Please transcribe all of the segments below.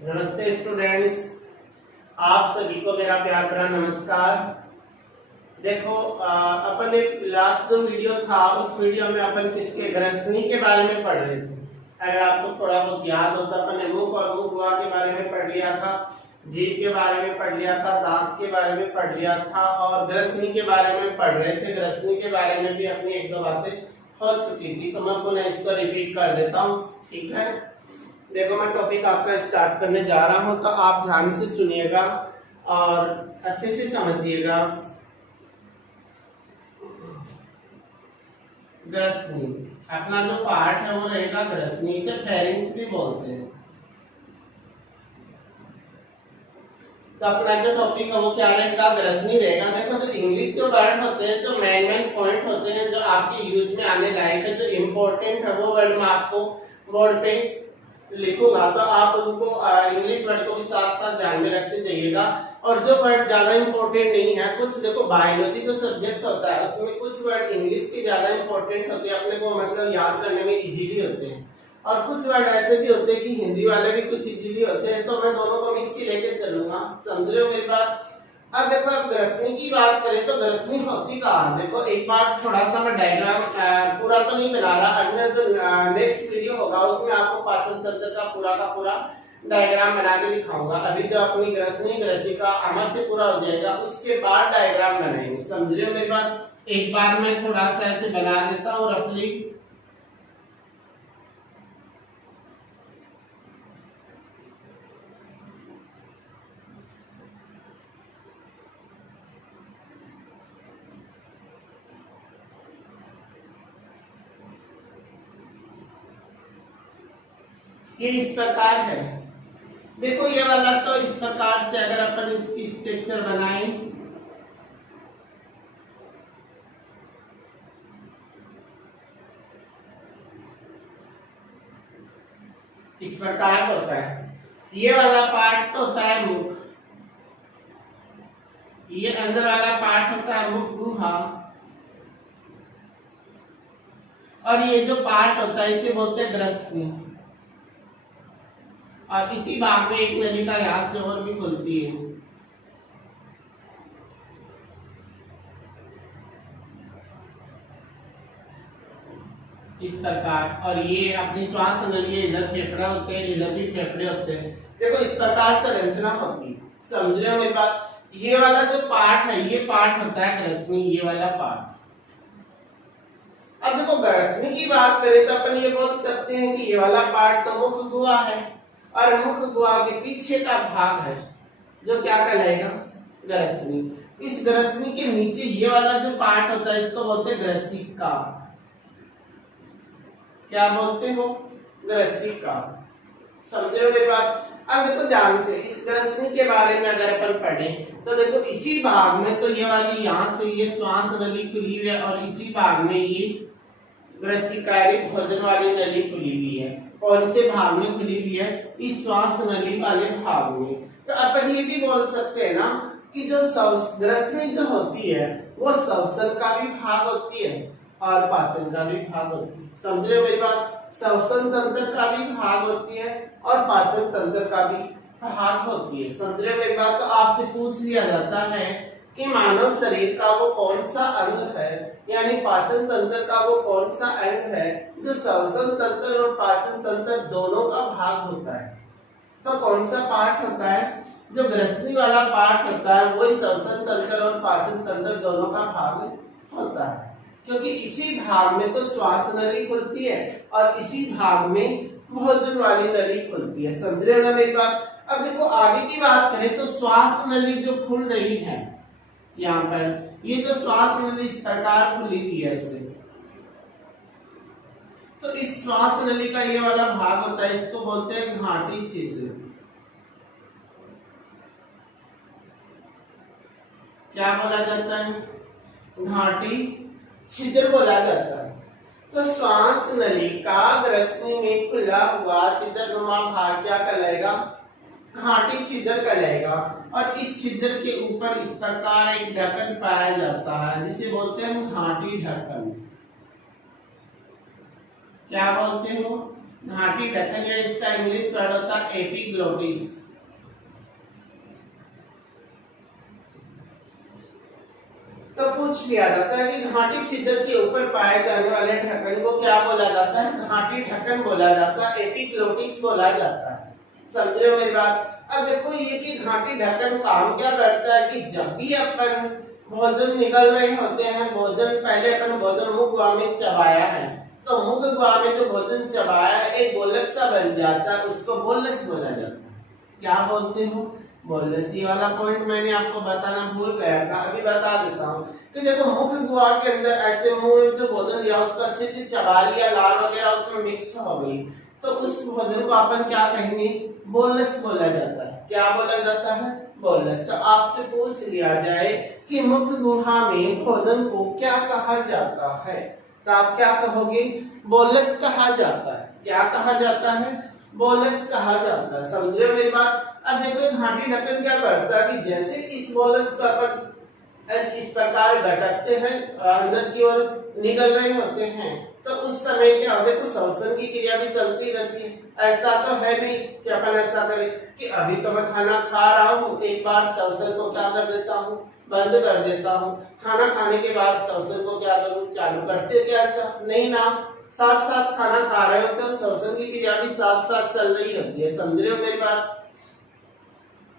नमस्ते स्टूडेंट्स, आप सभी को मेरा प्यार भरा नमस्कार। देखो अपन एक लास्ट जो वीडियो था उस वीडियो में अपन किसके ग्रसनी के बारे में पढ़ रहे थे। अगर आपको थोड़ा बहुत याद होता, अपन ने मुख और मुख गुहा के बारे में पढ़ लिया था, जीभ के बारे में पढ़ लिया था, दांत के बारे में पढ़ लिया था और ग्रसनी के बारे में पढ़ रहे थे। ग्रसनी के बारे में भी अपनी एक दो बातें हो चुकी थी, तो मैं पुनः इसको रिपीट कर देता हूँ। ठीक है, देखो मैं टॉपिक आपका स्टार्ट करने जा रहा हूं, तो आप ध्यान से सुनिएगा और अच्छे से समझिएगा। ग्रसनी अपना जो पार्ट है वो रहेगा ग्रसनी, इसे फेरिंग्स भी बोलते हैं। तो अपना जो टॉपिक है वो क्या रहेगा, ग्रसनी रहेगा। देखो जो इंग्लिश जो वर्ड होते हैं, जो मेन पॉइंट होते हैं, जो आपके यूज में आने लायक है, जो इम्पोर्टेंट है, वो वर्ड मैं आपको बोर्ड पे लिखूंगा, तो आप उनको इंग्लिश वर्ड को भी साथ साथ ध्यान में रखते जाइएगा। और जो वर्ड ज्यादा इंपॉर्टेंट नहीं है, कुछ देखो बायोलॉजी जो सब्जेक्ट होता है उसमें कुछ वर्ड इंग्लिश के ज्यादा इंपॉर्टेंट होते हैं, अपने को मतलब याद करने में इजीली होते हैं, और कुछ वर्ड ऐसे भी होते हैं कि हिंदी वाले भी कुछ इजीली होते हैं। तो मैं दोनों को मिक्स ही लेके चलूंगा, समझ रहे हो मेरी बात। अब देखो, अब ग्रसनी की बात करें तो ग्रसनी होती कहाँ। देखो एक बार थोड़ा सा मैं डायग्राम पूरा तो नहीं बना रहा, अगला जो नेक्स्ट वीडियो होगा उसमें आपको पाचन तंत्र का पूरा डायग्राम बना के दिखाऊंगा। अभी जो अपनी ग्रसनी ग्रसिका अमर से पूरा हो जाएगा उसके बाद डायग्राम बनाएंगे, समझ रहे हो मेरी बात। एक बार मैं थोड़ा सा ऐसे बना देता हूँ रफली। ये इस प्रकार है, देखो ये वाला तो इस प्रकार से अगर अपन इसकी स्ट्रक्चर बनाए, इस प्रकार होता है। ये वाला पार्ट तो होता है मुख, ये अंदर वाला पार्ट होता है मुख गुहा, और ये जो पार्ट होता है इसे बोलते हैं ग्रसनी। और इसी भाग में एक नलिका यहां से और भी खुलती है, इस प्रकार। और ये अपनी श्वास नली, इधर फेफड़ा होते हैं, इधर भी फेफड़े होते हैं। देखो इस प्रकार से रचना होती है, समझ रहे हो मेरी बात। ये वाला जो पार्ट है ये पार्ट होता है ग्रसनी, ये वाला पार्ट। अब देखो ग्रसनी की बात करें तो अपन ये बोल सकते हैं कि ये वाला पार्ट तो मुख गुहा है, और मुख गुहा के पीछे का भाग है जो क्या कहलाएगा, ग्रसनी। इस ग्रसनी के नीचे ये वाला जो पार्ट होता है इसको बोलते हैं ग्रसिका। क्या बोलते हो, ग्रसिका, समझे हो मेरी बात। अब देखो ध्यान से, इस ग्रसनी के बारे में अगर अपन पढ़ें तो देखो इसी भाग में तो ये वाली यहाँ से ये श्वास नली खुली हुई है, और इसी भाग में ये ग्रसिका भोजन वाली नली खुली हुई है, कौन से भाग में खुली हुई है, इस श्वास नली वाले भाग में। तो अपन ये भी बोल सकते हैं ना कि जो ग्रसनी जो होती है वो श्वसन का भी भाग होती है और पाचन का भी भाग होती है, समझ रहे हो मेरी बात। श्वसन तंत्र का भी भाग होती है और पाचन तंत्र का भी भाग होती है, समझ रहे हो मेरी बात। तो आपसे पूछ लिया जाता है कि मानव शरीर का वो कौन सा अंग है, यानी पाचन तंत्र का वो कौन सा अंग है जो श्वसन तंत्र और पाचन तंत्र दोनों का भाग होता है। तो कौन सा पार्ट होता है, जो ग्रसनी वाला पार्ट होता है वही श्वसन तंत्र और पाचन तंत्र दोनों का भाग होता है, क्योंकि इसी भाग में तो श्वास नली खुलती है और इसी भाग में भोजन वाली नली खुलती है, समझ रहे हो ना मेरी बात। अब देखो आगे की बात करें तो श्वास नली जो खुल रही है यहाँ पर, ये जो श्वास नली इस प्रकार खुली हुई है ऐसे, तो इस श्वास नली का ये वाला भाग होता है, इसको बोलते हैं घाटी छिद्र। क्या बोला जाता है, घाटी छिद्र बोला जाता है। तो श्वास नली का ग्रसनी में खुला हुआ छिद्रनुमा भाग क्या कहलाएगा, घाटी छिद्र कहलाएगा। और इस छिद्र के ऊपर इस प्रकार एक ढक्कन पाया जाता है जिसे बोलते हैं घाटी ढक्कन। क्या बोलते हो, घाटी ढक्कन या इसका इंग्लिश वर्ड होता है एपिग्लोटिस। तो पूछ लिया जाता है कि घाटी छिद्र के ऊपर पाए जाने वाले ढक्कन को क्या बोला जाता है? घाटी ढक्कन बोला जाता है, एपिग्लोटिस बोला जाता है। समझ रहे हो मेरी बात? अब देखो ये कि घाटी ढक्कन काम क्या करता है कि जब भी अपन भोजन निकल रहे होते हैं, भोजन पहले अपन भोजन मुख गुहा में चबाया है, तो मुख गुहा में जो भोजन चबाया है एक गोलक सा बन जाता है, उसको बोलस बोला जाता है। क्या बोलते हो? बोलस। ये वाला पॉइंट मैंने आपको बताना भूल गया था, अभी बता देता हूँ कि देखो मुख गुहा के अंदर ऐसे मुंह में जो भोजन लिया उसको अच्छे से चबा लिया, लार वगैरह उसमें मिक्स हो गई, तो उस भोजन को अपन क्या कहेंगे? बोलस बोला जाता है। क्या बोला जाता है? बोलस। तो आपसे पूछ लिया जाए कि मुख गुहा में भोजन को क्या कहा जाता है, तो आप क्या कहोगे? बोलस कहा जाता है। क्या कहा जाता है? बोलस कहा जाता है। समझ रहे हो मेरी बात? अब देखो घाटी ढक्कन क्या करता है कि जैसे इस बोलस को अपन इस प्रकार घटकते हैं, अंदर की ओर निकल रहे होते हैं, तो उस समय क्या होता है? कुछ श्वसन की क्रिया भी चलती रहती है। ऐसा तो है भी कि अपन ऐसा करें कि अभी तो मैं खाना खा रहा हूँ, एक बार श्वसन को क्या कर देता हूँ? बंद कर देता हूँ। खाना खाने के बाद श्वसन को क्या करूँ? चालू करते हो क्या? ऐसा नहीं ना, साथ साथ खाना खा रहे होते हो, श्वसन की क्रिया भी साथ साथ चल रही होती है। समझ रहे हो मेरी बात?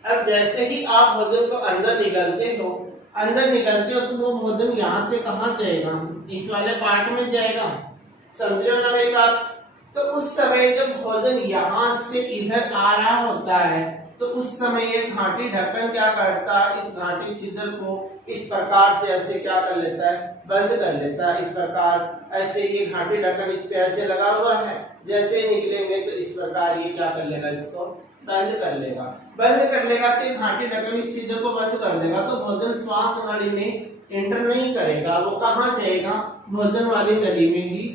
अब जैसे ही आप भोजन को अंदर निकलते हो तो वो भोजन यहाँ से कहाँ जाएगा? इस वाले पार्ट में जाएगा। समझ रहे हो ना मेरी बात? तो उस समय जब भोजन यहाँ से इधर आ रहा होता है, तो उस समय ये घाटी ढक्कन क्या करता है? इस घाटी छिद्र को इस प्रकार से ऐसे क्या कर लेता है? बंद कर लेता है। इस प्रकार ऐसे ये घाटी ढक्कन इस पे ऐसे लगा हुआ है, जैसे ही निकलेंगे तो इस प्रकार ये क्या कर लेगा? इसको बंद कर लेगा। बंद कर लेगा तो घाटी ढक्कन इस छिद्र को बंद कर देगा, तो भोजन श्वास नली में एंटर नहीं करेगा। वो कहाँ जाएगा? भोजन वाली नली में ही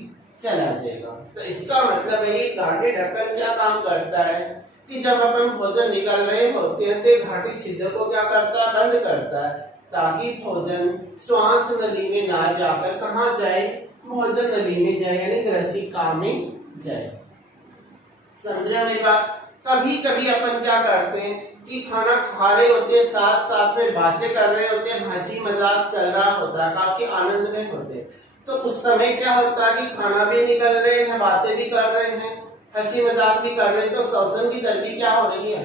चला जाएगा। तो इसका मतलब है ये घाटी ढक्कन क्या काम करता है कि जब अपन भोजन निकाल रहे होते हैं तो घाटी छिद्र को क्या करता है? बंद करता है, ताकि भोजन श्वास नली में ना जाकर कहाँ जाए? भोजन नली में जाए, यानी ग्रसिका में जाए। समझ रहे मेरी बात? कभी कभी अपन क्या करते हैं कि खाना खा रहे होते हैं, साथ साथ में बातें कर रहे होते हैं, हंसी मजाक चल रहा होता है, काफी आनंद में होते हैं, तो उस समय क्या होता है कि खाना भी निकल रहे हैं, बातें भी कर रहे हैं, हंसी मजाक भी कर रहे हैं, तो श्वसन की दर भी क्या हो रही है?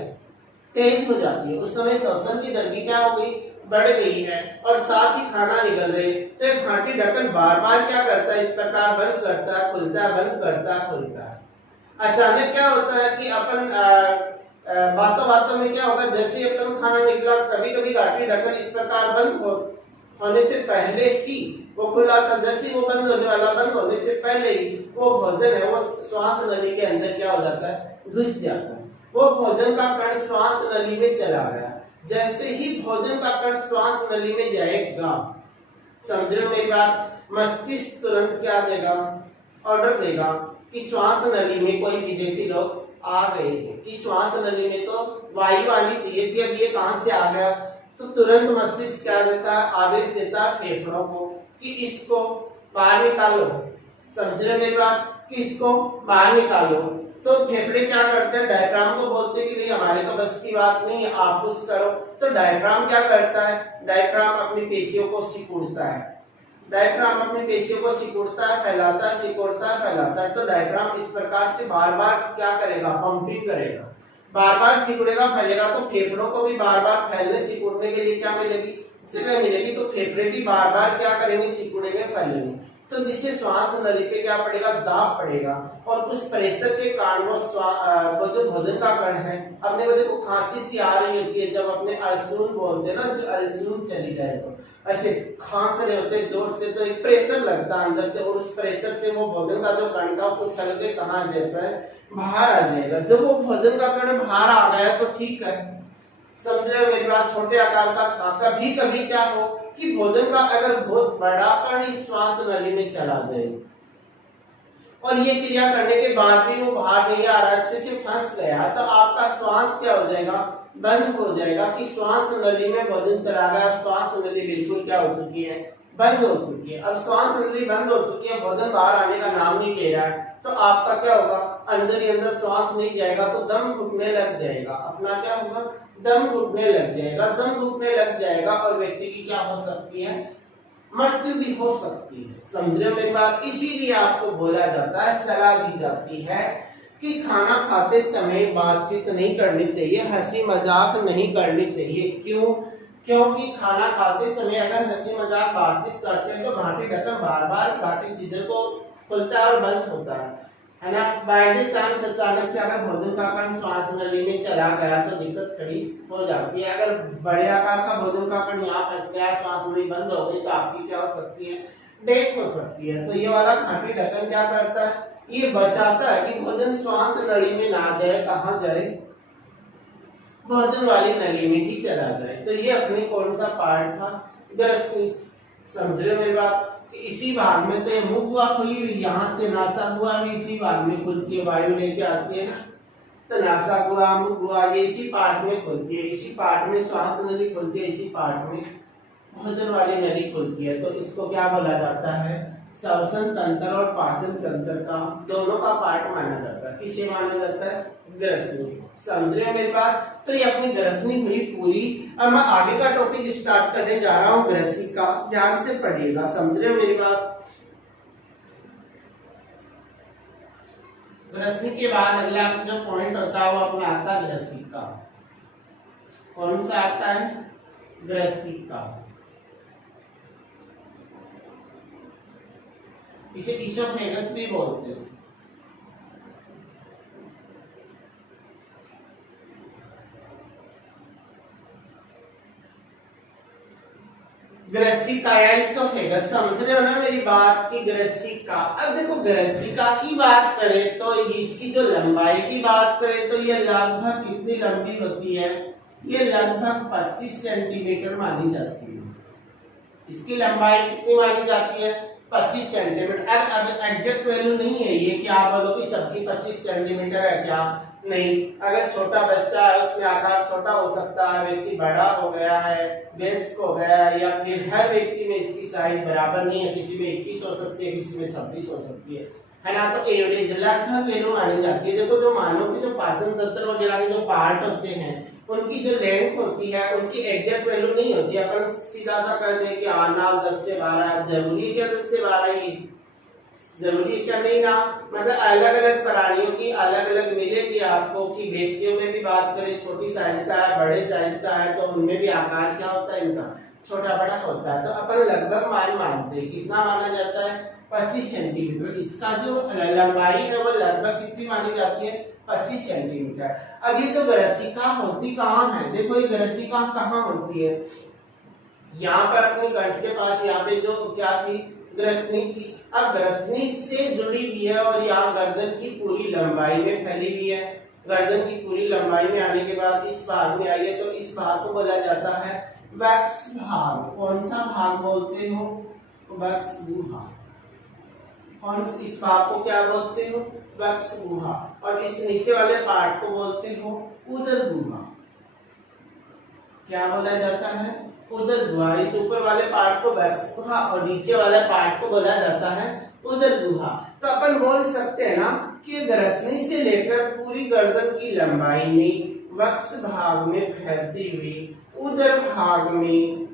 तेज हो जाती है। उस समय श्वसन की दर भी क्या हो गई? बढ़ गई है। और साथ ही खाना निकल रहे, तो घाटी ढक्कन बार बार क्या करता है? इस प्रकार बंद करता है, खुलता है, बंद करता है, खुलता है। अचानक क्या होता है कि अपन बातों बातों में क्या होगा? जैसे अपन खाना निकला, कभी कभी घाटी ढक्कन इस प्रकार बंद होने से पहले ही वो खुला था, जैसे वो बंद होने वाला, बंद होने से पहले ही वो भोजन है वो श्वास नली के अंदर क्या हो जाता है? घुस जाता है। वो भोजन का कण श्वास नली में चला गया। जैसे ही भोजन का कण श्वास नली में जाएगा, समझ रहे हो मेरी बात? मस्तिष्क तुरंत क्या देगा? ऑर्डर देगा कि श्वास नली में कोई विदेशी लोग आ गए हैं, कि श्वास नली में तो वायु आनी चाहिए थी, अब ये कहां से आ गया? तो तुरंत मस्तिष्क क्या देता है? आदेश देता है फेफड़ों को कि इसको बाहर निकालो। समझ रहे मेरी बात? कि इसको बाहर निकालो। तो फेफड़े क्या करते हैं? डायफ्राम को बोलते हैं कि भाई हमारे तो बस की बात नहीं है, आप कुछ करो। तो डायफ्राम क्या करता है? डायफ्राम अपनी पेशियों को सिकुड़ता है। डायफ्राम अपनी पेशियों को सिकुड़ता है, फैलाता है, सिकुड़ता है, फैलाता है। तो डायफ्राम इस प्रकार से बार बार क्या करेगा? पंपिंग करेगा, बार बार सिकुड़ेगा, फैलेगा। तो फेफड़ों को भी बार बार फैलने सिकुड़ने के लिए क्या मिलेगी? जगह मिलेगी। तो फेफड़े भी बार बार क्या करेंगे? सिकुड़ेंगे, फैलेंगे। तो जिससे श्वास नली पे क्या पड़ेगा? दाब पड़ेगा, और उस प्रेशर के कारण वो जो भोजन का कण है, अपने को देखो खांसी सी आ रही होती है, जब अपने अल्सून बोलते हैं ना, जो अल्सून चली जाए तो ऐसे खांस रहे होते हैं जोर से, तो एक प्रेशर लगता है अंदर से, और उस प्रेशर से वो भोजन का जो कण था वो उछल के कहाँ जाता है? बाहर आ जाएगा। जब वो भोजन का कण बाहर आ गया तो ठीक है। समझ रहे हो मेरी बात? छोटे आकार का था। कभी कभी क्या हो कि भोजन का अगर बहुत बड़ा कण श्वास नली में चला जाए, और ये क्रिया करने के बाद भी वो बाहर नहीं आ रहा, अच्छे से फंस गया, तो आपका श्वास क्या हो जाएगा? बंद हो जाएगा। कि श्वास नली में भोजन चला गया, अब श्वास नली बिल्कुल क्या हो चुकी है? बंद हो चुकी है। अब श्वास नली बंद हो चुकी है, भोजन बाहर आने का नाम नहीं ले रहा है, तो आपका क्या होगा, अंदर ही अंदर श्वास नहीं जाएगा तो दम घुटने लग जाएगा, अपना क्या होगा, दम घुटने लग जाएगा। दम घुटने लग जाएगा और व्यक्ति की क्या हो सकती है, मृत्यु भी हो सकती है। समझ रहे हो मेरी बात? इसीलिए आपको बोला जाता है, सलाह दी जाती है कि खाना खाते समय बातचीत नहीं करनी चाहिए, हंसी मजाक नहीं करनी चाहिए। क्यों? क्योंकि खाना खाते समय अगर हंसी मजाक बातचीत करते हैं तो घाटी ढक्कन बार बार घाटी छिद्र को खुलता है और बंद होता है ना। बाय चांस अचानक से अगर भोजन का कण श्वास नली में चला गया तो दिक्कत खड़ी हो जाती है। अगर बड़े आकार का भोजन का कण यहाँ फंस गया, श्वास नली बंद हो गई तो आपकी क्या हो सकती है, डेथ हो सकती है। तो ये वाला घाटी ढक्कन क्या करता है, ये बचाता है कि भोजन श्वास नली में ना जाए, कहाँ जाए, भोजन वाली नली में ही चला जाए। तो ये अपनी कौन सा पार्ट था, ग्रसनी। समझ रहे मेरी बात? इसी भाग में तो ये मुख गुहा खुली हुई, यहाँ से नासा गुहा भी इसी भाग में खुलती है, वायु लेके आती है ना, तो नासा गुहा मुख गुहा ये इसी पार्ट में खुलती है, इसी पार्ट में श्वास नली खुलती है, इसी पार्ट में भोजन वाली नली खुलती है। तो इसको क्या बोला जाता है, श्वसन तंत्र और पाचन तंत्र का दोनों का पार्ट माना जाता है। किसे माना जाता है, ग्रसनी। समझ रहे हैं मेरी बात? तो ये अपनी ग्रसनी हुई पूरी। अब मैं आगे का टॉपिक स्टार्ट करने जा रहा हूँ ग्रसिका, ध्यान से पढ़िएगा। समझ रहे हो मेरी बात? ग्रसनी के बाद अगला जो पॉइंट होता है वो अपना आता है ग्रसिका। कौन सा आता है, ग्रसिका। इसे इसोफेगस भी बोलते हैं। ग्रसिका या इसोफेगस, समझ रहे हो ना मेरी बात की, ग्रसिका। अब देखो ग्रसिका की बात करें तो इसकी जो लंबाई की बात करें तो ये लगभग कितनी लंबी होती है, ये लगभग 25 सेंटीमीटर मानी जाती है। इसकी लंबाई कितनी मानी जाती है, 25 सेंटीमीटर। अब एग्जैक्ट वैल्यू नहीं है ये कि आप बोलो कि सबकी 25 सेंटीमीटर है, क्या नहीं। अगर छोटा बच्चा है उसमें आकार छोटा हो सकता है, व्यक्ति बड़ा हो गया है, वयस्क हो गया है, या फिर हर व्यक्ति में इसकी साइज बराबर नहीं है, किसी में 21 हो सकती है, किसी में 26 हो सकती है ना। तो एवरेज लगभग वैल्यू मानी जाती है। देखो जो मानव के जो पाचन तंत्र वगैरह के जो पार्ट होते हैं उनकी जो लेंथ होती है उनकी एग्जैक्ट वैल्यू नहीं होती है। अपन सीधा सा कर दे कि नाम 10 से 12, जरूरी है क्या 10 से 12 ही, जरूरी है क्या, नहीं ना। मतलब अलग अलग प्राणियों की अलग अलग मिलेगी आपको, कि व्यक्तियों में भी बात करें छोटी साइज का है, बड़े साइज का है, तो उनमें भी आकार क्या होता है, इनका छोटा बड़ा होता है। तो अपन लगभग मानते हैं, कितना माना जाता है, 25 सेंटीमीटर। इसका जो लंबाई है वो लगभग कितनी मानी जाती है, 25 सेंटीमीटर। अब ये तो ग्रसिका होती कहाँ है, देखो ये ग्रसिका कहाँ होती है, यहाँ पर अपने कंठ के पास, यहाँ पे जो क्या थी, ग्रसनी थी। अब ग्रसनी से जुड़ी हुई है और यहाँ गर्दन की पूरी लंबाई में फैली हुई है। गर्दन की पूरी लंबाई में आने के बाद इस भाग में आई है, तो इस भाग को बोला जाता है वैक्स भाग। कौन सा भाग बोलते हो, वैक्स गुहा। कौन इस भाग को क्या बोलते हो, वैक्स गुहा। और इस नीचे वाले पार्ट को बोलते हो उदर गुहा। क्या बोला जाता है, उदर गुहा। इस ऊपर वाले पार्ट को वैक्स गुहा और नीचे वाले पार्ट को बोला जाता है उदर गुहा। तो अपन बोल सकते हैं ना कि ग्रसनी से लेकर पूरी गर्दन की लंबाई में वक्ष भाग में फैलती हुई उदर भाग में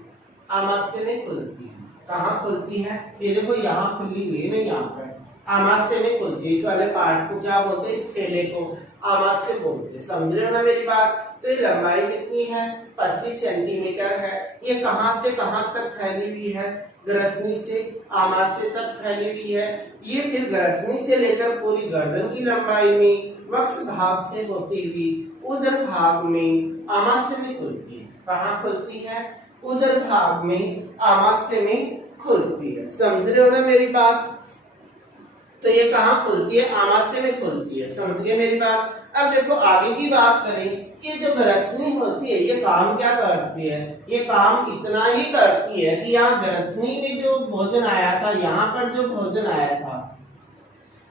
आमाशय में खुलती है। कहाँ खुलती है, ये देखो यहाँ खुली हुई है ना, यहाँ पर आमाशय में खुलती है। इस वाले पार्ट को क्या बोलते हैं, इस थैले को आमाशय बोलते हैं। समझ रहे हो ना मेरी बात? तो ये लंबाई कितनी है, 25 सेंटीमीटर है। ये कहाँ से कहाँ तक फैली हुई है, ग्रसनी से आमाशय तक फैली हुई है। ये फिर ग्रसनी से लेकर पूरी गर्दन की लंबाई में वक्ष भाग से होती हुई उदर भाग में आमाशय में खुलती है। कहाँ खुलती है, उदर भाग में आमाशय में खुलती है। समझ रहे हो ना मेरी बात? तो ये कहाँ खुलती है, आमाशय में खुलती है। समझ गए मेरी बात? अब देखो आगे की बात करें कि जो ग्रसनी होती है ये काम क्या करती है, ये काम इतना ही करती है कि यहाँ ग्रसनी में जो भोजन आया था, यहाँ पर जो भोजन आया था,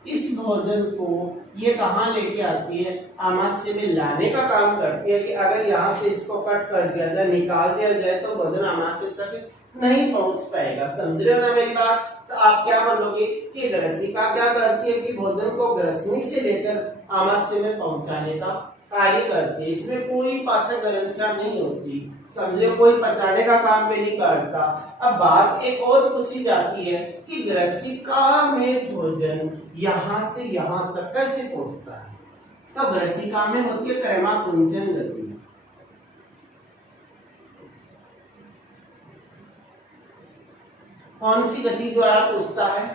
इस भोजन को ये कहाँ लेके आती है, आमाशय में लाने का काम करती है। कि अगर यहाँ से इसको कट कर दिया जाए, निकाल दिया जाए, तो भोजन आमाशय तक नहीं पहुंच पाएगा। समझ रहे हो ना मेरी बात? तो आप क्या बोलोगे कि ग्रसिका क्या करती है कि भोजन को ग्रसनी से लेकर आमाशय में पहुंचाने का कार्य करती है। इसमें कोई पाचक ग्रंथियां नहीं होती। समझ रहे हो? कोई पचाने का काम भी नहीं करता। अब बात एक और पूछी जाती है कि ग्रसिका में भोजन यहाँ से यहाँ तक कैसे पहुंचता है? तो ग्रसिका में होती है कर्माकुंचन गति। कौन सी गति द्वारा पहुंचता है?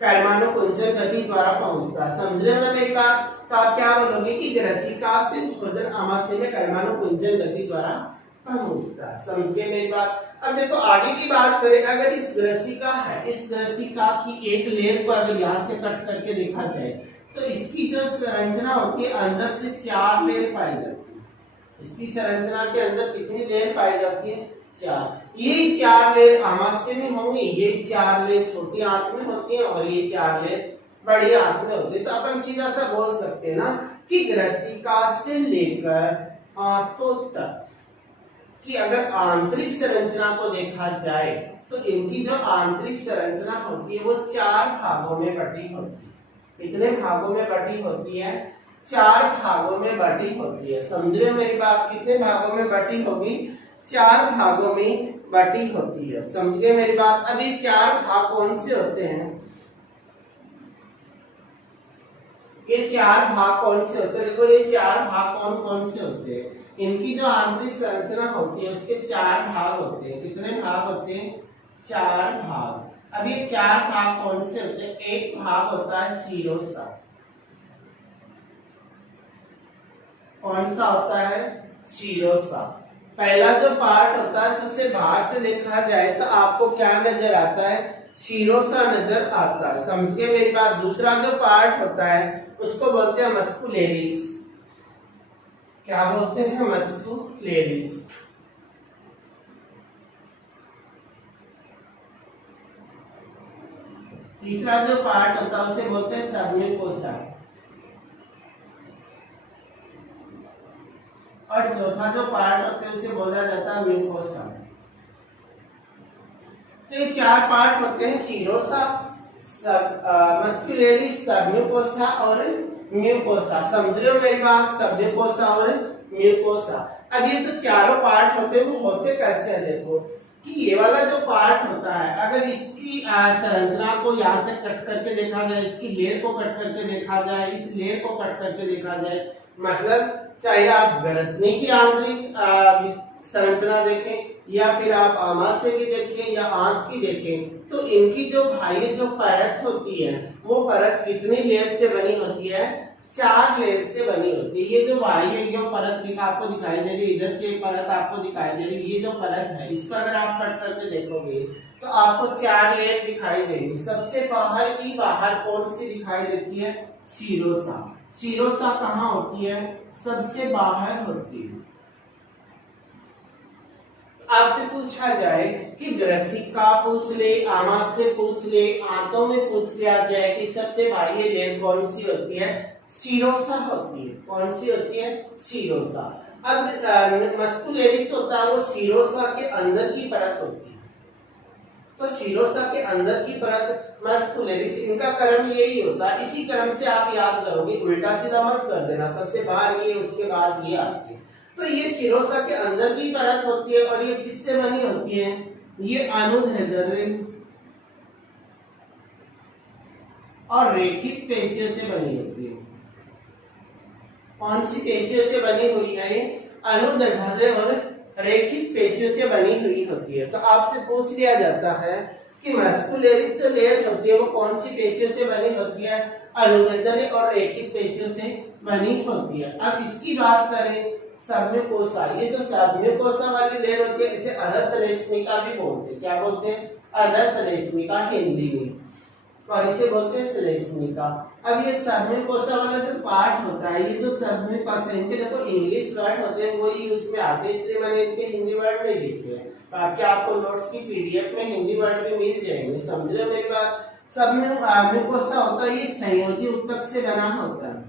कर्मानुकुंचन गति द्वारा पहुंचता है। समझ रहे हो ना मेरी बात? तो आप क्या बोलोगे कि ग्रसिका से भोजन आमाशय में कर्मानुकुंचन गति द्वारा पहुंचता है। समझ गए मेरी बात? अब देखो आगे की बात करें, अगर इस ग्रसिका है, इस ग्रसिका की एक लेयर को अगर यहाँ से कट करके देखा जाए तो इसकी जो संरचना होती है अंदर से 4 लेयर पाई जाती है। इसकी संरचना के अंदर कितनी लेयर पाई जाती है? 4। ये 4 लेयर आमाशय में होंगी, ये 4 लेयर छोटी आंत में होती है और ये 4 लेयर बड़ी आंत में होती है। तो अपन सीधा सा बोल सकते हैं ना कि ग्रसिका से लेकर आंतों तक कि अगर आंतरिक संरचना को देखा जाए तो इनकी जो आंतरिक संरचना होती है वो 4 भागों में बटी होती है। कितने भागों में बटी होती है? 4 भागों में बटी होती है। समझ रहे हो मेरी बात? कितने भागों में बटी होगी? 4 भागों में बटी होती है। समझ गए मेरी बात? अब ये 4 भाग कौन से होते हैं? ये 4 भाग कौन से होते हैं? देखो ये 4 भाग कौन कौन से होते हैं? इनकी जो आंतरिक संरचना होती है उसके 4 भाग होते हैं। कितने भाग होते हैं? 4 भाग। अब ये 4 भाग कौन से होते हैं? एक भाग होता है शिरोसा। कौन सा होता है? शिरोसा। पहला जो पार्ट होता है सबसे बाहर से देखा जाए तो आपको क्या नजर आता है? शिरोसा नजर आता है। समझ गए मेरी बात? दूसरा जो पार्ट होता है उसको बोलते हैं मस्कुलेरिस। क्या बोलते हैं? मस्कुलेरिस। तीसरा जो पार्ट होता है उसे बोलते हैं सबम्यूकोसा। और चौथा जो पार्ट होता है उसे बोला जाता है म्यूकोसा। तो ये 4 पार्ट होते हैं शिरोसा, मस्कुलेरिस, सबम्यूकोसा और म्यूकोसा। समझ रहे हो मेरी बात? सबम्यूकोसा और म्यूकोसा। अब ये जो चारों पार्ट होते हैं वो होते कैसे हैं? देखो कि ये वाला जो पार्ट होता है अगर इसकी संरचना को यहाँ से कट करके देखा जाए, इसकी लेयर को कट करके देखा जाए, इस लेयर को कट करके देखा जाए, मतलब चाहे आप ग्रसनी की आंतरिक संरचना देखें या फिर आप आमाशय की देखें या आंत की देखें, तो इनकी जो बाह्य जो परत होती है वो परत कितनी लेयर से बनी होती है? 4 लेयर से बनी होती है। ये जो बाह्य जो परत आपको दिखाई दे रही है, इधर से परत आपको दिखाई दे रही है, ये जो परत है इसको अगर आप कट करके देखोगे तो आपको 4 लेयर दिखाई देंगी। सबसे बाहर की बाहर कौन सी दिखाई देती है? शिरोसा। शिरोसा कहाँ होती है? सबसे बाहर होती है। आपसे पूछा जाए कि ग्रसिका पूछ ले, आमाशय पूछ ले, आंतों में पूछ लिया जाए कि सबसे बाह्य लेयर कौन सी होती है? शिरोसा होती है। कौन सी होती है? शिरोसा। अब मस्कुलेरिस होता है वो शिरोसा के अंदर की परत होती है। तो शिरोसा के अंदर की परत मस्कुलेरिस, इनका क्रम यही होता है। इसी क्रम से आप याद करोगे, उल्टा सीधा मत कर देना। सबसे बाहर ये, उसके बाद ये आती है। तो ये शिरोसा के अंदर की परत होती है और ये किससे बनी होती है? ये अनुदैर्ध्य और रेखित पेशियों से बनी होती है। कौन सी पेशियों से बनी हुई है? ये अनुदैर्ध्य और रेखित पेशियों से बनी हुई होती है। तो आपसे पूछ लिया जाता है कि मस्कुलेरिस जो लेयर होती है वो कौन सी पेशियों से बनी होती है? अनुदैर्ध्य और रेखित पेशियों से बनी होती है। अब इसकी बात करें सबम्यूकोसा, ये जो सबम्यूकोसा वाली लेयर होती है इसे अधश्लेष्मिका भी बोलते हैं। क्या बोलते हैं? अधश्लेष्मिका हिंदी में, और इसे बोलते हैं श्लेष्मिका। अब ये सबम्यूकोसा वाला जो पार्ट होता है, ये जो सबम्यूकोसा, इनके देखो इंग्लिश वर्ड होते हैं वो यूज में आते हैं, इसलिए मैंने इनके हिंदी वर्ड नहीं लिखे हैं। बाकी आपको नोट्स की पीडीएफ में हिंदी वर्ड भी मिल जाएंगे। समझ रहे हो मेरी बात? सबम्यूकोसा होता है ये संयोजी ऊतक से बना होता है।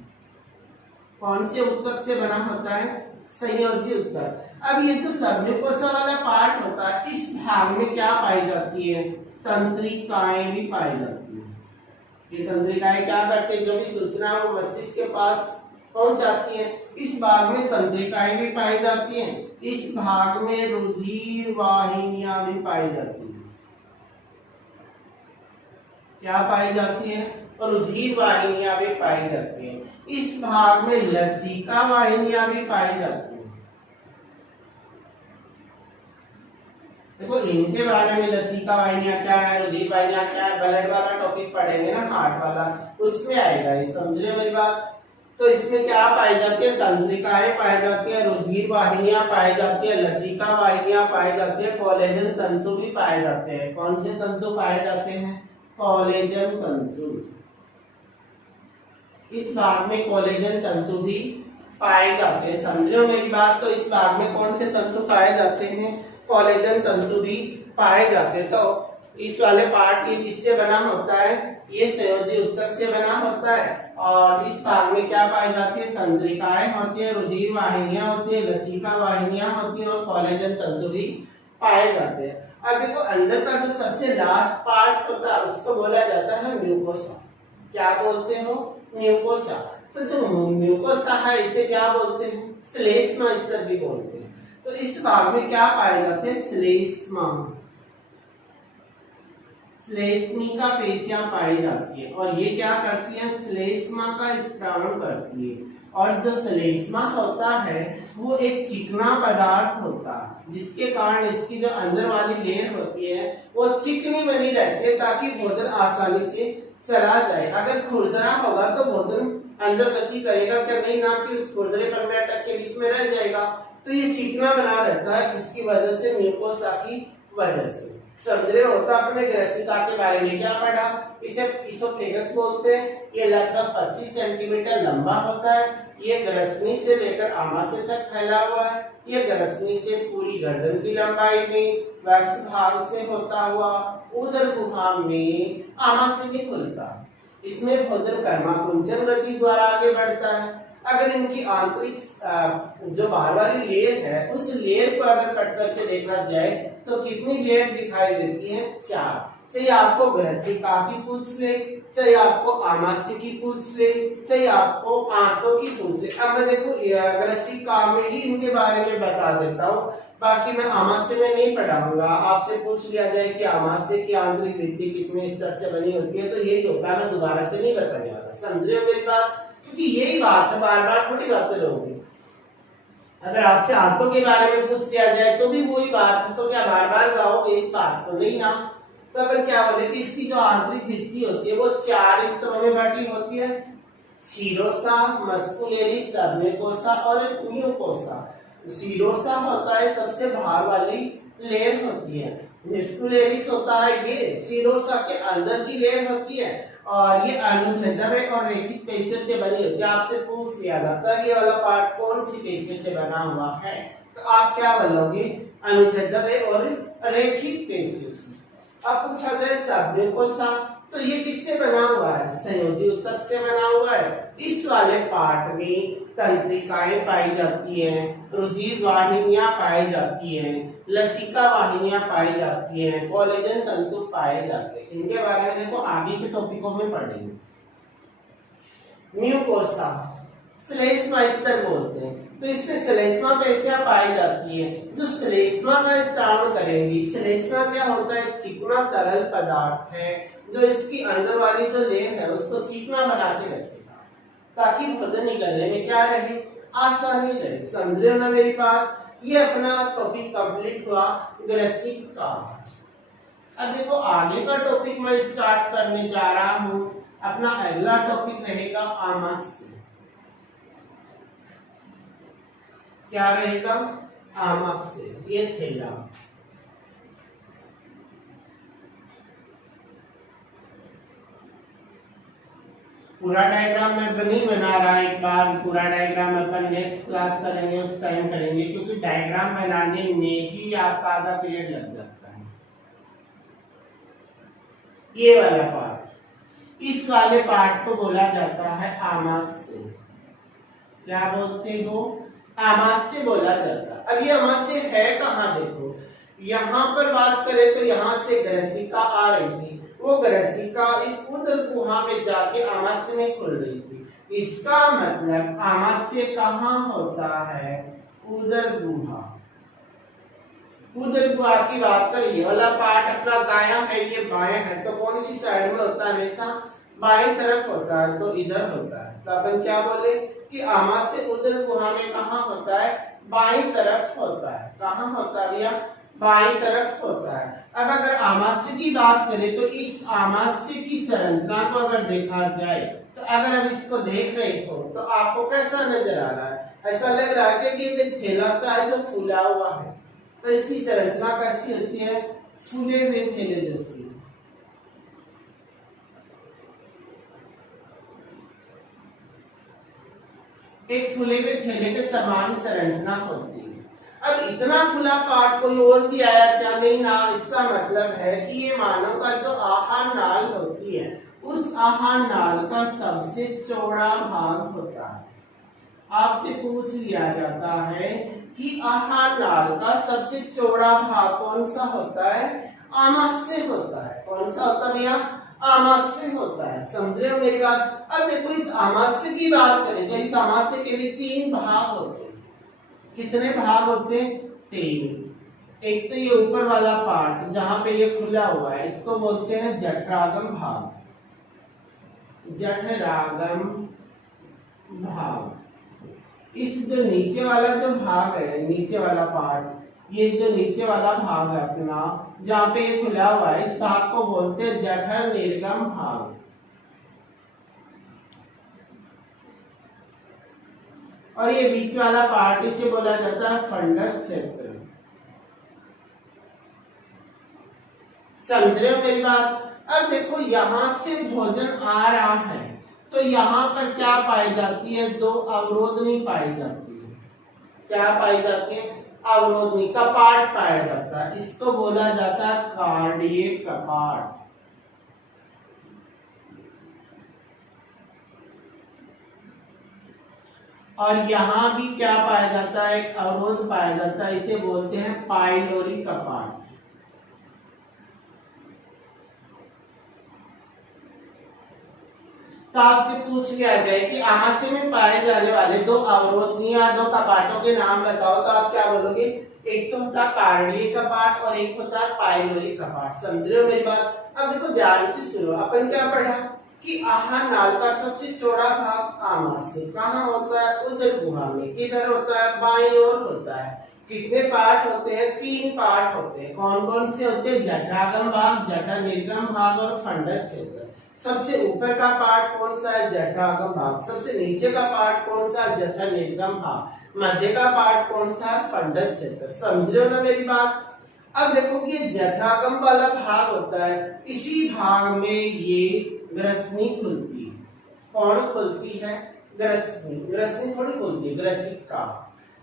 कौन से ऊतक से बना होता है? संयोजी उत्तर। अब ये जो सबम्यूकोसा वाला पार्ट होता है, इस भाग में क्या पाई जाती है? तंत्रिकाएं भी पाई जाती है। ये तंत्रिकाएं क्या करती है? जो भी सूचना वो मस्तिष्क के पास पहुंच जाती है। इस भाग में तंत्रिकाएं भी पाई जाती हैं। इस भाग में रुधिर वाहिनियां भी पाई जाती हैं। क्या पाई जाती है? रुधिर वाहिनियां भी पाई जाती हैं। इस भाग में लसिका वाहिनियां भी पाई जाती हैं। देखो इनके बारे में, लसिका वाहिनियां क्या है, रुधिर वाहिनियां क्या है, ब्लड वाला टॉपिक पढ़ेंगे ना, हार्ट वाला, उसमें आएगा ये, समझ रहे हो मेरी बात? तो इसमें क्या पाई जाती है? तंत्रिकाएं पाई जाती है, रुधिर वाहिनियां पाई जाती है, लसिका वाहिनियां पाई जाती है, कोलेजन तंतु भी पाए जाते हैं। कौन से तंतु पाए जाते हैं? कोलेजन तंतु। इस भाग में कोलेजन तंतु भी पाए जाते हैं। समझ रहे हो मेरी बात? तो इस भाग में कौन से तंतु पाए जाते हैं? कोलेजन तंतु भी पाए जाते हैं। तो इस वाले पार्ट ये किससे बना होता है? ये संयोजी उत्तक से बना होता है। और इस भाग में क्या पाई जाती है? तंत्रिकाएं होती है, रुधिर वाहिनियां होती है, लसिका वाहिनियां होती है और कोलेजन तंतु भी पाए जाते हैं। अब देखो अंदर का जो सबसे लास्ट पार्ट होता है उसको बोला जाता है म्यूकोसा। क्या बोलते हो? म्यूकोसा। तो जो म्यूकोसा है इसे क्या बोलते हैं? श्लेष्मा स्तर भी बोलते हैं। तो इस भाग में क्या पाए जाते हैं? श्लेष्मा, श्लेष्मिका पेशियां पाई जाती है। और ये क्या करती है? श्लेष्मा का स्त्रावण करती है। और जो श्लेष्मा होता है वो एक चिकना पदार्थ होता है, जिसके कारण इसकी जो अंदर वाली लेयर होती है वो चिकनी बनी रहती है, ताकि भोजन आसानी से चला जाए। अगर खुरदरा होगा तो भोजन अंदर गति करेगा क्या? नहीं, ना कि उस खुरदरे पर मेटक के बीच में रह जाएगा। तो ये चिकना बना रहता है, इसकी वजह से, म्यूकोसा की वजह से। समझ रहे हो? तो अपने ग्रसिका के बारे में क्या पढ़ा? इसे इसोफेगस बोलते हैं। ये लगभग 25 सेंटीमीटर लंबा होता है। ये ग्रसनी से लेकर आमाशय तक फैला हुआ है। ये ग्रसनी से पूरी गर्दन की लंबाई में वक्ष भाग से होता हुआ उदर गुहा में आमाशय में खुलता है। इसमें भोजन कर्माकुंचन गति द्वारा आगे बढ़ता है। अगर इनकी आंतरिक जो बाहर वाली लेयर है, उस लेयर को अगर कट करके देखा जाए तो कितनी लेयर दिखाई देती है? 4। चाहे आपको ग्रसिका की पूछ ले, चाहे आपको आमाशय की पूछ ले, चाहे आपको आंतों की पूछ ले। अब मैं देखो ग्रसिका में ही इनके बारे में बता देता हूँ, बाकी मैं आमाशय में नहीं पढ़ाऊंगा। आपसे पूछ लिया जाए कि आमाशय की आंतरिक भित्ति कितने स्तर से बनी होती है, तो यही होता है, मैं दोबारा से नहीं बताने वाला। समझ रहे हो मेरी बात? क्योंकि यही बात है, बार बार थोड़ी बातें रहोगी। अगर आपसे आंतों के बारे में पूछ लिया जाए तो भी वही बात है, तो क्या बार बार गाओगे इस बात को? नहीं ना। तो अपन क्या बोले कि इसकी जो आंतरिक भित्ति होती है वो 4 स्तरों में बांटी होती है: सीरोसा, मस्कुलेरिस, सबम्यूकोसा और म्यूकोसा। सीरोसा होता है सबसे बाहर वाली लेयर होती है, मस्कुलेरिस होता है ये सीरोसा के अंदर की लेयर होती है, और ये अनुदैर्ध्य और रेखित पेशियों से बनी होती है। आपसे पूछ लिया जाता है ये वाला पार्ट कौन सी पेशियों से बना हुआ है, तो आप क्या बोलोगे? अनुदैर्ध्य और रेखित पेशियों से। अब पूछा जाए सबम्यूकोसा, तो ये किससे बना हुआ है? संयोजी उत्तक से बना हुआ है। इस वाले पार्ट में तंत्रिकाएं पाई जाती हैं, रुधिर वाहिनियां पाई जाती हैं, लसिका वाहिनियां पाई जाती हैं, कोलेजन तंतु पाए जाते हैं। इनके बारे में देखो आगे के टॉपिकों में पढ़ेंगे। म्यूकोसा, श्लेष्मा स्तर बोलते हैं। तो इसमें श्लेष्मा पेशियां पाई जाती है जो श्लेष्मा का स्त्राव करेंगी। श्लेष्मा क्या होता है? चिकना तरल पदार्थ है जो इसकी अंदर वाली जो लेयर है उसको चिकना बना के रखेगा, ताकि भोजन निकलने में क्या रहे? आसानी रहे। समझ रहे हो ना मेरी बात? ये अपना टॉपिक कंप्लीट हुआ ग्रसिका। अब देखो आगे का टॉपिक मैं स्टार्ट करने जा रहा हूँ। अपना अगला टॉपिक रहेगा आमाशय। क्या रहेगा? आमाशय। ये थैला। पूरा डायग्राम मैं नहीं बना रहा, एक बार पूरा डायग्राम अपन नेक्स्ट क्लास करेंगे, उस टाइम करेंगे, क्योंकि डायग्राम बनाने में ही आपका आधा पीरियड लग जाता है। ये वाला पार्ट, इस वाले पार्ट को बोला जाता है आमाशय। क्या बोलते हो? आमाशय बोला जाता है। अब ये आमाशय है कहाँ, देखो यहाँ पर बात करें तो यहाँ से ग्रसिका आ रही थी, वो ग्रसिका इस उदर गुहा में जाके आमाशय में खुल रही थी। इसका मतलब आमाशय कहाँ होता है, उदर गुहा। उदर गुहा की बात करें, ये वाला पार्ट अपना दायां है, ये बायां है, तो कौन सी साइड में होता है, हमेशा बाईं तरफ होता है, तो इधर होता है। तो अपन क्या बोले कि आमाशय उदर गुहा में कहाँ होता है, बाईं तरफ होता है। कहाँ होता है भैया, बाईं तरफ होता है। अब अगर आमाशय की बात करें तो इस आमाशय की संरचना को अगर देखा जाए, तो अगर हम इसको देख रहे हो तो आपको कैसा नजर आ रहा है, ऐसा लग रहा है कि ये थैला सा है जो फूला हुआ है। तो इसकी संरचना कैसी होती है, फूले हुए थैले जैसी। एक फूले हुए थैले के समान संरचना होती है। अब इतना फुला पार्ट कोई और भी आया क्या, नहीं ना। इसका मतलब है कि ये मानव का जो आहार नाल होती है, उस आहार नाल का सबसे चौड़ा भाग होता है। आपसे पूछ लिया जाता है कि आहार नाल का सबसे चौड़ा भाग कौन सा होता है, आमाशय होता है। कौन सा होता है भैया, आमाशय होता है। समझ रहे हो मेरी बात। अब देखो इस आमाशय की बात करें तो इस आमाशय के भी 3 भाग होते हैं। कितने भाग होते हैं, 3। एक तो ये ऊपर वाला पार्ट जहां पे ये खुला हुआ है, इसको बोलते हैं जठरागम भाग। जठरागम भाग। इस जो नीचे वाला जो भाग है, नीचे वाला पार्ट, ये जो नीचे वाला भाग है अपना, जहाँ पे ये खुला हुआ है, इस भाग को बोलते हैं जठर निर्गम भाग। और ये बीच वाला पार्ट, इसे बोला जाता है फंडस क्षेत्र। समझ रहे हो मेरी बात। अब देखो यहां से भोजन आ रहा है, तो यहाँ पर क्या पाई जाती है, 2 अवरोधनी पाई जाती है। क्या पाई जाती है, अवरोधनी, कपाट पाया जाता है। इसको बोला जाता है कार्डियक कपाट। और यहाँ भी क्या पाया जाता है, एक अवरोध पाया जाता है, इसे बोलते हैं पाइलोरी कपाट। तो आपसे पूछ लिया जाए कि आमाशय में पाए जाने वाले 2 अवरोधनियां, 2 कपाटों के नाम बताओ, तो आप क्या बोलोगे, एक तो होता कार्डियक कपाट और एक होता पाइलोरी कपाट। समझ रहे हो मेरी बात। अब देखो ध्यान से सुनो, अपन क्या पढ़ा कि आहार नाल का सबसे चौड़ा भाग आमाशय कहाँ होता है, उदर गुहा में। किधर होता है, बाईं ओर होता है। कितने पार्ट होते हैं, 3 पार्ट होते हैं। कौन कौन से होते हैं, जठरागम भाग, जठर निर्गम भाग और फंडस क्षेत्र। सबसे ऊपर का पार्ट कौन सा है, जठरागम भाग। सबसे नीचे का पार्ट कौन सा है, जठर निर्गम भाग। मध्य का पार्ट कौन सा है, फंडस क्षेत्र। समझ रहे हो ना मेरी बात। अब देखो कि ये जठरागम वाला भाग होता है, इसी भाग में ये ग्रसनी खुलती है। कौन खुलती है, ग्रसनी। ग्रसनी थोड़ी खुलती है, ग्रसिका।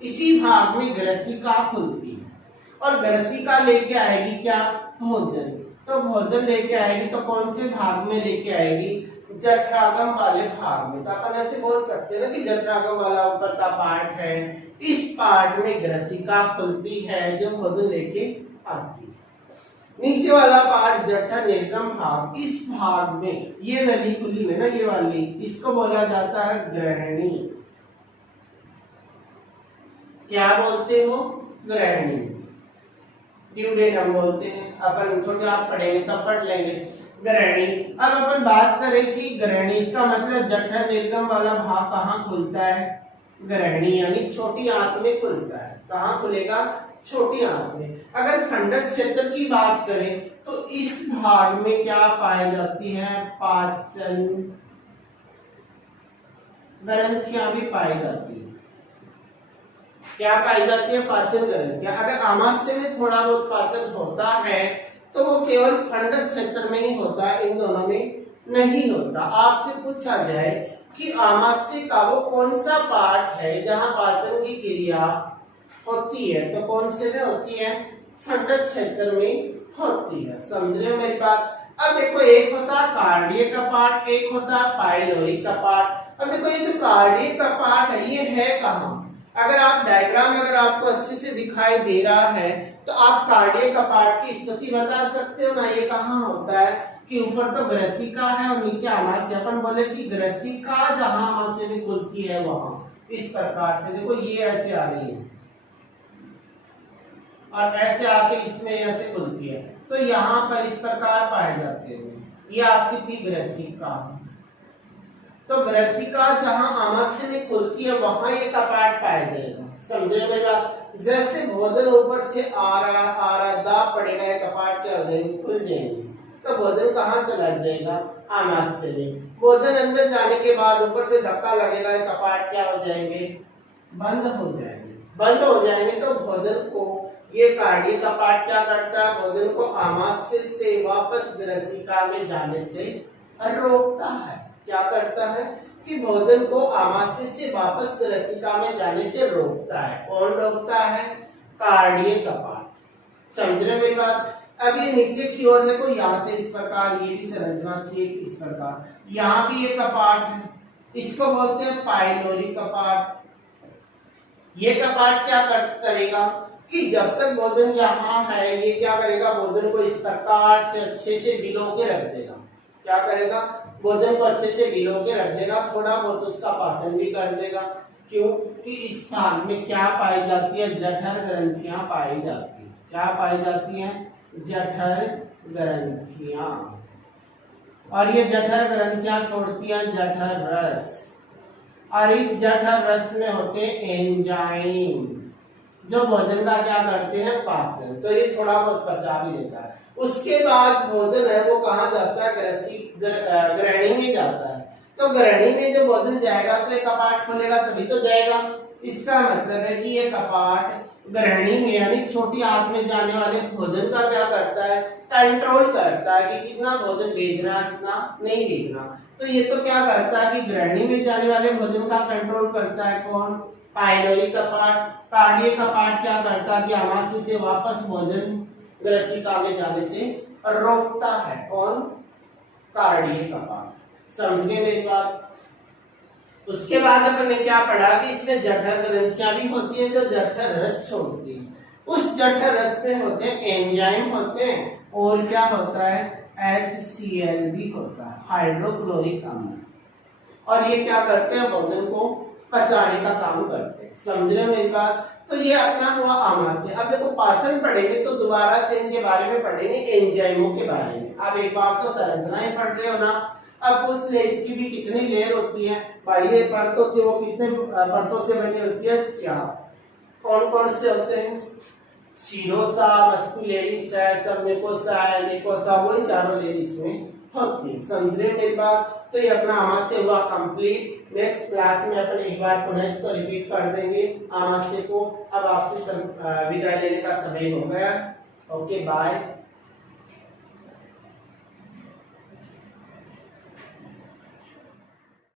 इसी भाग में ग्रसिका खुलती है। और ग्रसिका लेके आएगी क्या, भोजन। तो भोजन लेके आएगी तो कौन से भाग में लेके आएगी, जठरागम वाले भाग में। तो अपन ऐसे बोल सकते हैं ना कि जठरागम वाला ऊपर का पार्ट है, इस पार्ट में ग्रसिका खुलती है जो भोजन लेके आती है। नीचे वाला पार्ट जठर निर्गम भाग, इस भाग में ये नली खुली है ना, ये वाली, इसको बोला जाता है ग्रहणी। क्या बोलते हो, ग्रहणी। ड्यूडेनम बोलते हैं। अपन छोटे आप पढ़ेंगे तब पढ़ लेंगे ग्रहणी। अब अपन बात करें कि ग्रहणी, इसका मतलब जठर निर्गम वाला भाग कहाँ खुलता है, ग्रहणी यानी छोटी आंत में खुलता है। कहाँ खुलेगा, छोटी आंत में। अगर फंडस क्षेत्र की बात करें तो इस भाग में क्या पाई जाती है, पाचन ग्रंथियां भी पाई जाती है। क्या पाई जाती है, पाचन ग्रंथियां। अगर आमाशय में थोड़ा बहुत पाचन होता है तो वो केवल फंडस क्षेत्र में ही होता है, इन दोनों में नहीं होता। आपसे पूछा जाए कि आमाशय का वो कौन सा पार्ट है जहां पाचन की क्रिया होती है, तो कौन से में होती है, फंडस क्षेत्र में होती है। समझ रहे हो मेरी बात। अब देखो एक होता है कार्डियक का पार्ट, एक होता है पाइलोरी का पार्ट। अब देखो ये जो कार्डियक का पार्ट है ये है कहाँ, अगर आप डायग्राम अगर आपको अच्छे से दिखाई दे रहा है तो आप कार्डियक कपाट की स्थिति बता सकते हो ना। ये कहाँ होता है कि ऊपर तो ग्रसिका है और नीचे आमाशय। अपन बोले कि ग्रसिका जहां आमाशय में खुलती है वहां इस प्रकार से देखो ये ऐसे आ रही है और ऐसे आके इसमें ऐसे खुलती है, तो यहाँ पर इस प्रकार पाए जाते हैं। ये आपकी थी ग्रसिका। तो ग्रसिका जहां आमाशय में खुलती है वहां ये कपाट पाया जाएगा। समझे मेरी बात? जैसे भोजन ऊपर से आ रहा दाब पड़ेगा, ये कपाट क्या हो जाएंगे, खुल जाएंगे। तो भोजन कहाँ चला जाएगा, आमाशय में। भोजन अंदर जाने के बाद ऊपर से धक्का लगेगा, ये कपाट क्या हो जाएंगे, बंद हो जाएंगे। बंद हो जाएंगे तो भोजन को ये कार्डियक कपाट क्या करता है, भोजन को आमाशय से वापस ग्रसिका में जाने से रोकता है। क्या करता है कि भोजन को आमाशय से वापस ग्रसिका में जाने से रोकता है। कौन रोकता है, कार्डियक कपाट। समझ रहे मेरी बात? अब ये नीचे की ओर देखो, यहाँ से इस प्रकार ये भी संरचना थी इस प्रकार, यहाँ भी ये कपाट है, इसको बोलते हैं पाइलोरी कपाट। ये कपाट क्या करेगा कि जब तक भोजन यहाँ है ये क्या करेगा, भोजन को इस प्रकार से अच्छे से भिगो के रख देगा। क्या करेगा, भोजन को अच्छे से भिगो के रख देगा, थोड़ा बहुत उसका पाचन भी कर देगा। क्यों कि इस स्थान में क्या पाई जाती है, जठर ग्रंथियां पाई जाती है। क्या पाई जाती है, जठर ग्रंथियां। और ये जठर ग्रंथियां छोड़ती है जठर रस, और इस जठर रस में होते एंजाइम जो भोजन का क्या करते हैं, पाचन। तो ये थोड़ा बहुत पचा भी देता है। उसके बाद भोजन है वो कहाँ जाता है, ग्रहणी में जाता है। तो ग्रहणी में जब भोजन जाएगा तो ये कपाट खुलेगा तभी तो जाएगा। इसका मतलब है कि ये कपाट ग्रहणी में यानी छोटी आंत में जाने वाले भोजन का क्या करता है, कंट्रोल करता है कि कितना भोजन भेजना कितना नहीं भेजना। तो ये तो क्या करता है कि ग्रहणी में जाने वाले भोजन का कंट्रोल करता है कौन, पाइलोरी कपाट। कार्डियक कपाट क्या करता है कि आमाशय से वापस भोजन ग्रसिका में जाने से रोकता है। कौन, कार्डियक कपाट। समझ गए मेरी बात? उसके बाद अपन ने क्या पढ़ा कि इसमें जठर ग्रंथियां भी होती है जो जठर रस छोड़ती है। उस जठर रस में होते हैं एंजाइम होते हैं, और क्या होता है, HCl भी होता है, हाइड्रोक्लोरिक अम्ल। और ये क्या करते हैं, भोजन को पचाने का काम करते हैं। समझ रहे मेरी बात? तो ये अपना हुआ आमाशय। अब देखो पाचन पढ़ेंगे तो दोबारा से इनके बारे में पढ़ेंगे, एंजाइमों के बारे में। अब एक बार तो संरचनाएं पढ़ रहे हो ना, अब पूछ ले इसकी भी कितनी लेयर होती है। बाह्य परत होती है, वो कितने परतों से बनी होती है, 4। कौन कौन से होते हैं, सीरोसा, मस्कुलेरिस है, सबमिकोसा है, मिकोसा, वही चारों लेयर इसमें होती है। समझ रहे मेरी बात? तो ये अपना आमाशय हुआ कंप्लीट। नेक्स्ट क्लास में अपन एक बार पुनः इसको रिपीट कर देंगे आमाशय को। अब आपसे विदाई लेने का समय हो गया। Okay bye.